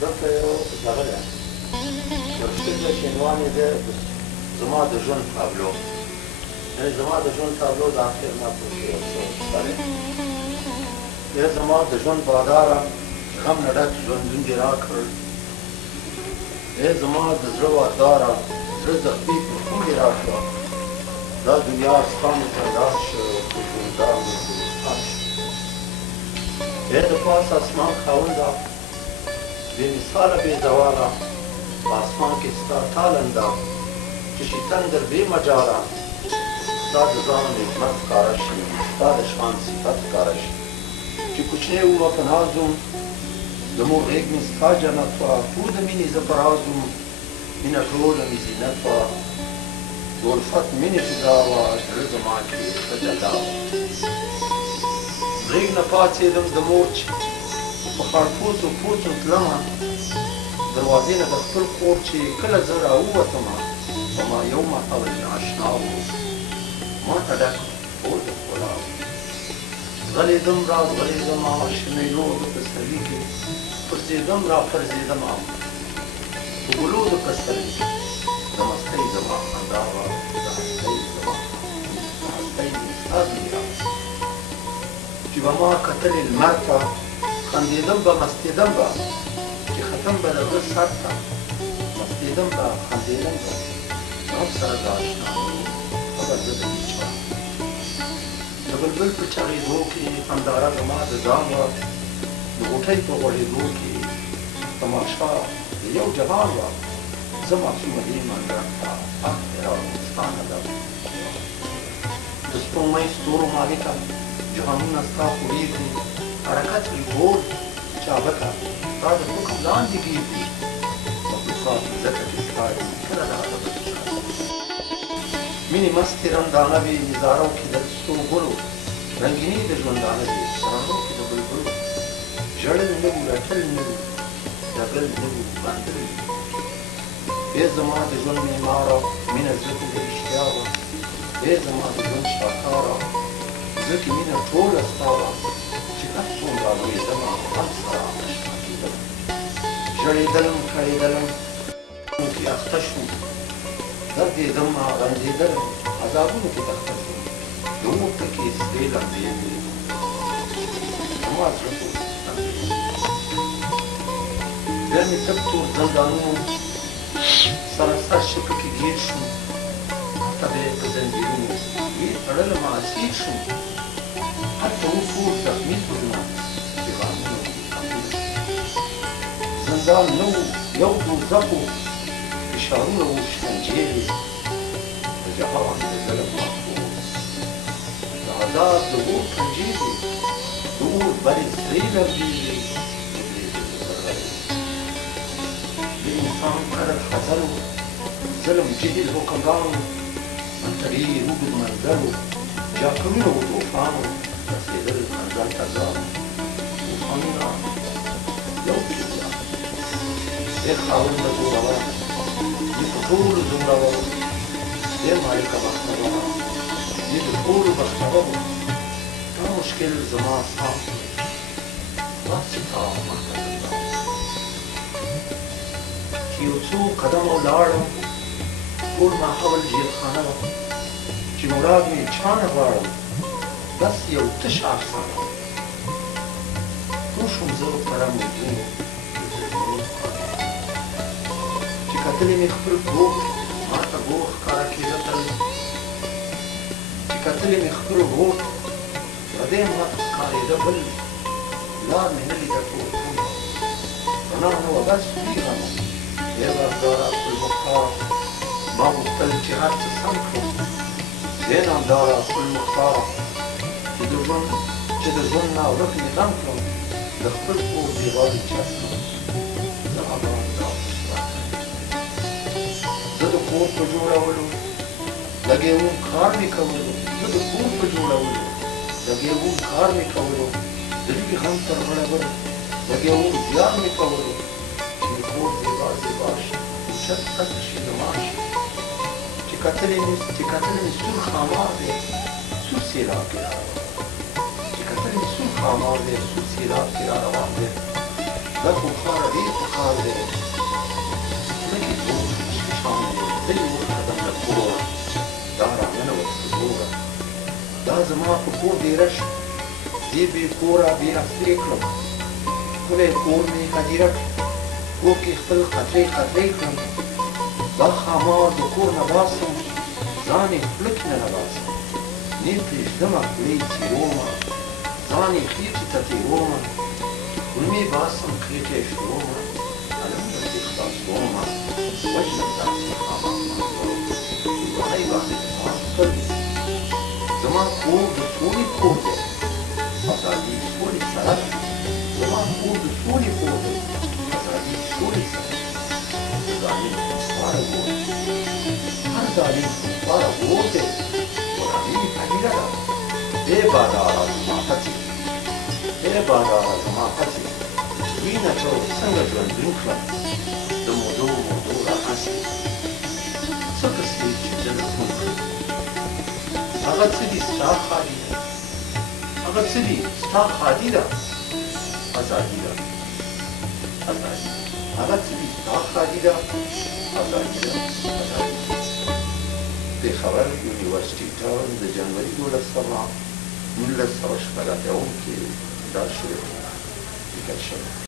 دلته یو دغه دی یو شعر دی چې عنوان یې دی زما د ژوند تابلو یعنې زما د ژوند تابلو د اخر نه پورې یو څه ښکاري ای زما د ژوند باداره غم نه ډک ژوندون دې راکړ ای زما د زړه واداره زړه زخمي پر خون دې راکړه دا دنیا ستا مې ترداد شو په ژوندار مې ګلستان شو ای د پاس اسمان خاونده بې مثاله بې زواله په اسمان کې ستا تالنده چې شي تندر بې مجاله ستا د ځان نعمت ښکاره شي ستا د شان صفت ښکاره شي چې کوچنی ومه په ناز وم د مور غېږ مې ستا جنت وه ټول د مینې زه په راز وم مینه ټوله مې زینت وه د الفت مینې فضا وه زړه زما کې ښه جلا وه غېږ نه پاڅېدم د مور چې په خړپوڅو پوڅو تلمه دروازې نه د خپل کور چې کله زه راووتمه په ما یو مهال ناشنا و ما ته ډک کور د ښکلا و غلیدم را غلیدم شنیو د پسرلي کې پرځېدم را پرځېدم په ګلو د پسرلي کې د مستۍ زما خندا وه د هستۍ زما د هستۍ استاد مې راوست چې به ما کتلې لمر ته خندېدم به مستېدم به چې ختم به د غره سر ته مستېدم به خندېدم به هم سره د اشنایو خبر زه د هېچا د بلبل په چغېدو کې هنداره زما د ځان وه د غوټۍ په غوړېدو کې تماشا د یو جهان وه زه معصومه دې منظر ته اخ ستا نظر د سپوږمۍ ستورو مالکه جهانونه ستا خوړېږي حرکت وي ګول چابکه دا د حکم لاندې کېږي مخلوقات ځکه چې ښکاري کله د عدالت ښکاري مینې مستې رندانه وي نظارو کې د څو ګلو رنګیني د ژوندانه وي رڼو کې د بلبلو ژړل نه وو رټل نه وو ډګل نه وو بندل ای زما د ژوند معماره مینه زړه کې د رښتیا وه ای زما د ژوند شاهکاره زړه کې مینه ټوله ستا وه چې هر څومره لویېدمه هم سره اشنا کېدم ژړېدلم کړېدلم کې اخته شوم دردېدم غنجېدلم عذابونو کې تخته شوم د اور ټکې سرې لمبې مې زما زړه ټول بیا مې تک تور زندانونو سره سر شپه کې ګیر شوم هلته به یې په زنځیرونو ویې تړلم اسیر شوم هلته وپور زخمي زړونه چې غمونه زندان نه و یو دوزخ و فشارونه و شکنجې د جهان د ظلم محبوس د عذاب د اور پنجې دي د اور برې سرې لمبې دي د انسان قدر خزل و ظلم جهل حکمران هلته ډېر اوږد منزل و جاکرونه و طوفان و رسېدل منزل ته ځان طوفانونه یو پسې ای خاونده زوروه دې په ټولو زوروه ای مالکه بختوره دې د ټولو بختوره دا مشکل زما ستا داسې تا مخته زنده چې یو څو قدمه ولاړم ټول ماحول ژیرخانه وه چې مراد مې چا نه غواړم بس یو تش افسانه پوه شوم زه په رنګونو چې کتلې مې خپل ګوښ ما ته ګوښ ښکاره کېده تل چې کتلې مې خپل ګوښ پردی ما ته ښکارېده بل لار مې نه لیده ټول رڼا نه وه بس ویښه ای برداره ګلمختاره ما غوښتل چې هر څه سم کړم ای نامداره ګلمختاره چې د ژوند نه ورک مې غم کړم د خپل کور دیوال یې چت کړم زه آباد داسې زه د کور په جوړولو لګیا وم کار مې کولو زه د کور په جوړولو لګیا وم کار مې کولو د لوی غم تر غړولو لګیا وم زیار مې کولو چې د کور دیوال زیبا شي اوچت قصر شي زما شي چې کتلې مې سور خامار دی سور سیلاب کې را روان چې کتلې مې سور خامار دی سور سیلاب کې را روان دی دا خو ښار ډېر پکار دی لکه ټول شان دی ته یې وښودم له کوره دا راننوت په زوره دا زما په کور دېره شي زه بې کوره بې اسرې کړم ښکلی کور مې هدیره کړ اوکې خپل قطرې قطرې کړم دا خامار د کور نه باسم ځان یې خوله کې نه نباسم نه پرېږدمه خولې څیرومه ځان یې خېټې ته تېرومه ګلمې باسم خېټه یې شرومه هلم درپسې خلاصومه وژنم داسې خامخا هندوانۍ باندې زما سترګې زما کور د سولې کور دی ازادي سولې سړک زما کور د سولې کور دی ازادي سولې سړک ظالم خواره ګور هر ظالم خواره ګور دی وراني هدیره ده ای باداره زما هڅې ای باداره زما هڅې وینه ته څنګه ژوندون کړم د مودو مودو راهسې څه قصې چې زه لټون کړم هغه څه دي ستا خالي ده هغه څه دي ستا خالي ده ازادي ده ازادي هغه څه دي ستا خالي ده ازادي ده ازادي پېښور یونیورسټي ټاون د جنوري 1900 کې دا شعر لیکل شوی